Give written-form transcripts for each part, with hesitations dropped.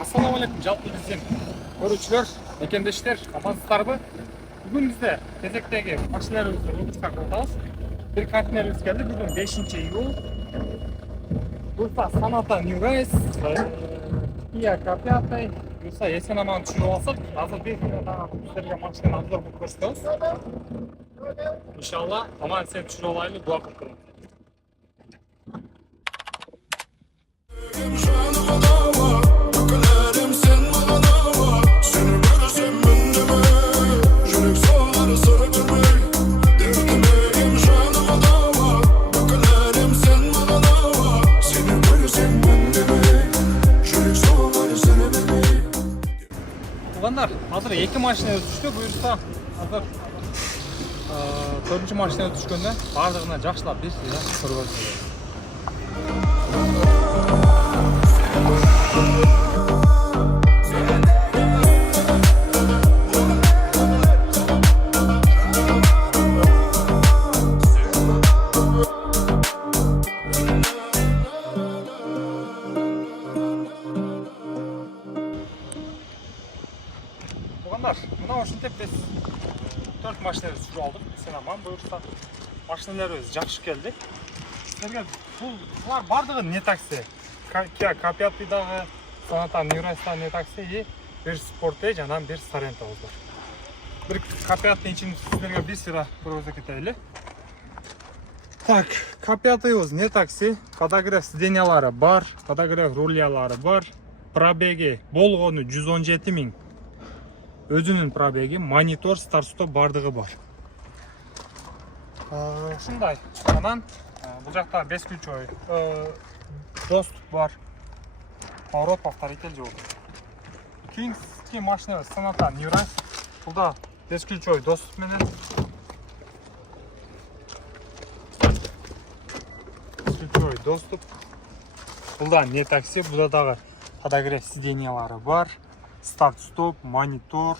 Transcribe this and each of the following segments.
Ассалаумағалейкум, жалпы бізден көрушілер, мекендештер, амансыздарбы? Бүгін бізде кезектегі машиналарымызды выпускқа қойдық. Bir kartnerimiz geldi. Bugün 5. yıl. Bursa Sonata New Race. Kia Capiata'yı. Bursa Esen Aman düşürü olsak. Hazır bir daha müşteriye maçtan hazır bu koşuyoruz. İnşallah aman sen düşürü olaylı dua kılın. Hazır 2 maşinaya düştü. Buyursa hazır 4. maşinaya düşkende bardığına жақшылап bir size көріп өтсеңіздер. Мына ушинтип биз 4 машина жүрүп алдык. Сен аман буюрса машиналарыбыз жакшы келди. Силерге булар бардыгы не такси. Kia Capiata'дагы, Sonata New Race'да не такси и bir Sportage, анан bir Sorrento'буз бар. Bir Capiata için силерге bir sıra көрсөтө кетели. Так, Capiata'быз не такси, подогрев сиденьялары бар, подогрев рульялары бар. Пробеги болгону 117 000. Өзүнүн пробеги, монитор, старт-стоп бардыгы бар. Ушундай. Анан бул жакта бесключой доступ бар. Поворот повторитель жок. Кийинки машина Sonata New Race. Булда бесключой доступ менен. Бесключой доступ. Булда не такси, булда дагы подогрев сиденьялары бар. Старт-стоп, монитор.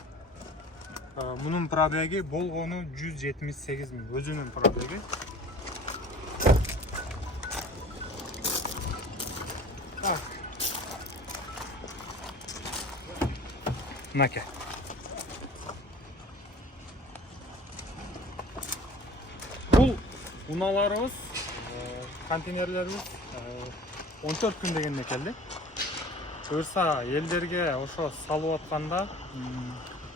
Bunun пробеги болгону 178 000. Өзүнүн пробеги. Так. Мынакей. Бул унааларыбыз, контейнерлерибиз 14 күн дегенде келди. Буюрса элдерге ошо салып атканда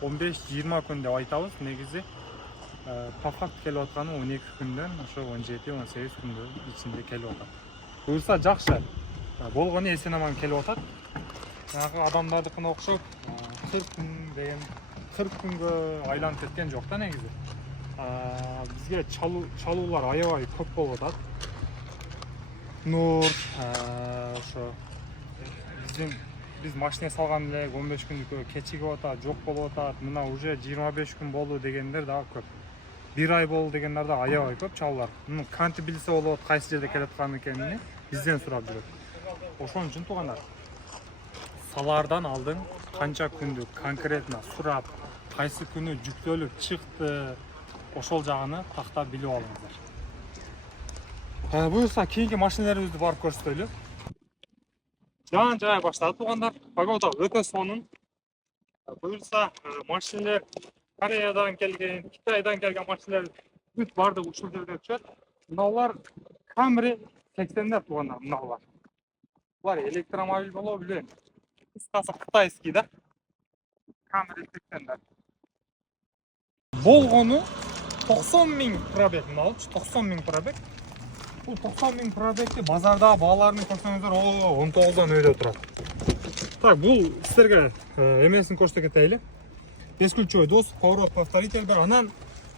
15-20 күн деп айтабыз. Негизи по факт келип атканы 12 күндөн ошо 17-18 күндөн ичинде келип атат. Буюрса жакшы. Болгону эсен аман келип атат. Жанагы адамдардыкына окшоп 40 күн деген 40 күнгө айланып кеткен жок да негизи. Бизге чалуулар аябай көп болуп атат. Нур ошо biz машина салган эле 15 күндүккө кечигип атат, жок болуп атат. Мына уже 25 күн болду дегендер дагы көп. 1 ай болду дегендер да аябай көп чалуулар. Муну канты билсе болот, кайсы жерде келип аткан экенин бизден сурап жүрөт. Ошон үчүн туугандар, салаардан алдын канча күндүк конкретно сурап, кайсы күнү жүктөлүп чыкты, ошол жагын тактап билип алыңыздар. Буюрса кийинки машиналарыбызды барып көрсөтөлү. Жай баштады туугандар. Погода өтө сонун. Буюрса машиналар Кореядан келген, Китайдан келген машиналар бүт бардыгы ушул жерде түшөт. Мыналар Camry 80дер туугандар, мыналар. Булар электромобиль болобу билбейм. Кыскасы кытайский да. Camry 80дер. Болгону 90 000 пробег, мыналчы 90 000 пробег. Бұл 90 000 пробегти базарда бааларын көрсөңүздөр 19дан өйдө турат. Так, бул силерге эмесин көрсөтө кетели. Бесключой доступ, поворот повторитель бар. Анан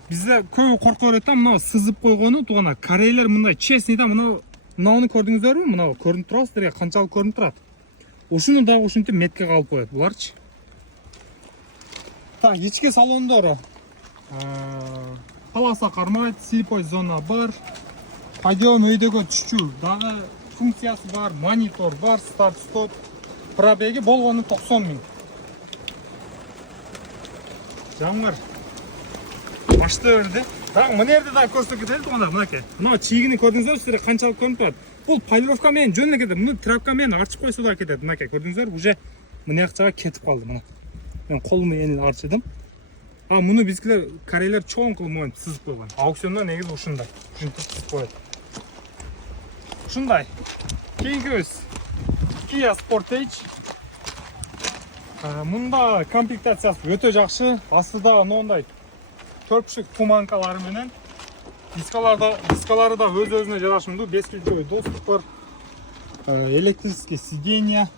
бизде көбү коркуп берет да, мына сызып койгону туугана корейлер мындай честный да, мынауны көрдүңүздөрбү? Мына көрүнүп турат, силерге канчалык көрүнүп турат. Ушуну дагы ушинтип метке калып коет буларчы. Так, ички салондору полоса кармайт, слепой зона бар. Подъем өйдөгө түшчү дагы функциясы бар, монитор бар, старт-стоп. Пробеги болгону 90 000. Жамгар машина өрдү. Так, мына жерде да көрсөтө кетели туугандар, мынакей. Мына чийгини көрдүңүздөр, силерге канчалык көрүнүп турат. Бул полировка менен жөн эле кетет. Муну трапка менен ачып койсо да кетет. Мынакей көрдүңүздөр, уже мына жакчага кетип калды. Мына мен колумду эне арчыдым. Муну бизгилер корейлер чоң кылып моинтип сызып койгон. Аукциондо негизи ушундай. Ушинтип сызып коет. Ушундай. Кийинкибиз Kia Sportage. Мында комплектациясы өтө жакшы. Астыда моундай төрпүшүк туманкалары менен дискалары да өз-өзүнө жарашымдуу. 5 ключевой доступ бар. Электрический сиденье.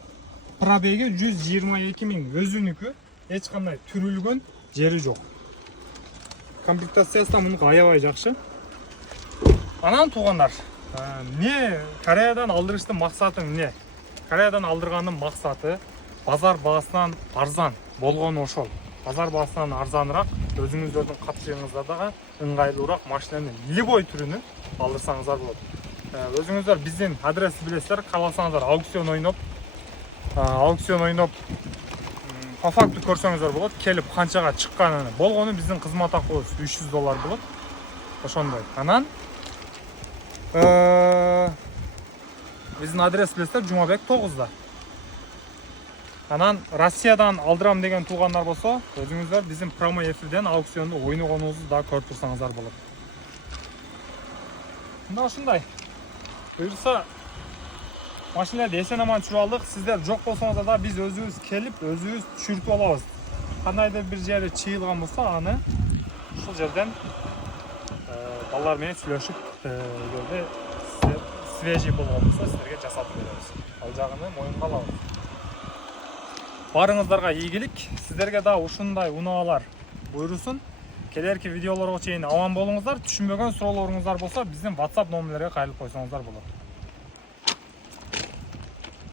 Пробеги 122 000 өзүнүкү. Эч кандай түрүлгөн жери жок. Комплектациясы да мунуку аябай жакшы. Анан туугандар, эмне Кореядан алдырыштын максаты эмне? Кореядан алдыргандын максаты базар баасынан арзан болгону ошол. Базар баасынан арзаныраак, өзүңүздөрдүн капчыгыңыздарга ыңгайлуураак машинанын любой түрүнү алдырсаңыздар болот. Өзүңүздөр биздин адрести билесиздер, кааласаңыздар аукцион ойноп по факту көрсөңүздөр болот. Келип канчага чыкканын болгону биздин кызмат акыбыз $300 болот. Ошондой. Анан биздин адрес билесиздер, Жумабек 9-да. Анан Россиядан алдырам деген туугандар болсо, өзүңүздөр биздин прямой эфирден аукционду ойногонубузду да көрүп турсаңыздар болот. Мына ушундай. Буюрса машиналарды эсен-аман түшүрүп алдык. Сиздер жок болсоңуздар да биз өзүбүз келип, өзүбүз түшүртүп алабыз. Кандайдыр бир жери чыйылган болсо, аны ушул жерден балдар менен сүйлөшүп, эгерде свежий болгон болсо, сиздерге жасатып беребиз. Ал жагын моюнга алабыз. Барыңыздарга ийгилик. Сиздерге да ушундай унаалар буйрусун. Келерки видеолорго чейин аман болуңуздар. Түшүнбөгөн суроолоруңуздар болсо, биздин WhatsApp номерлерге кайрылып койсоңуздар болот.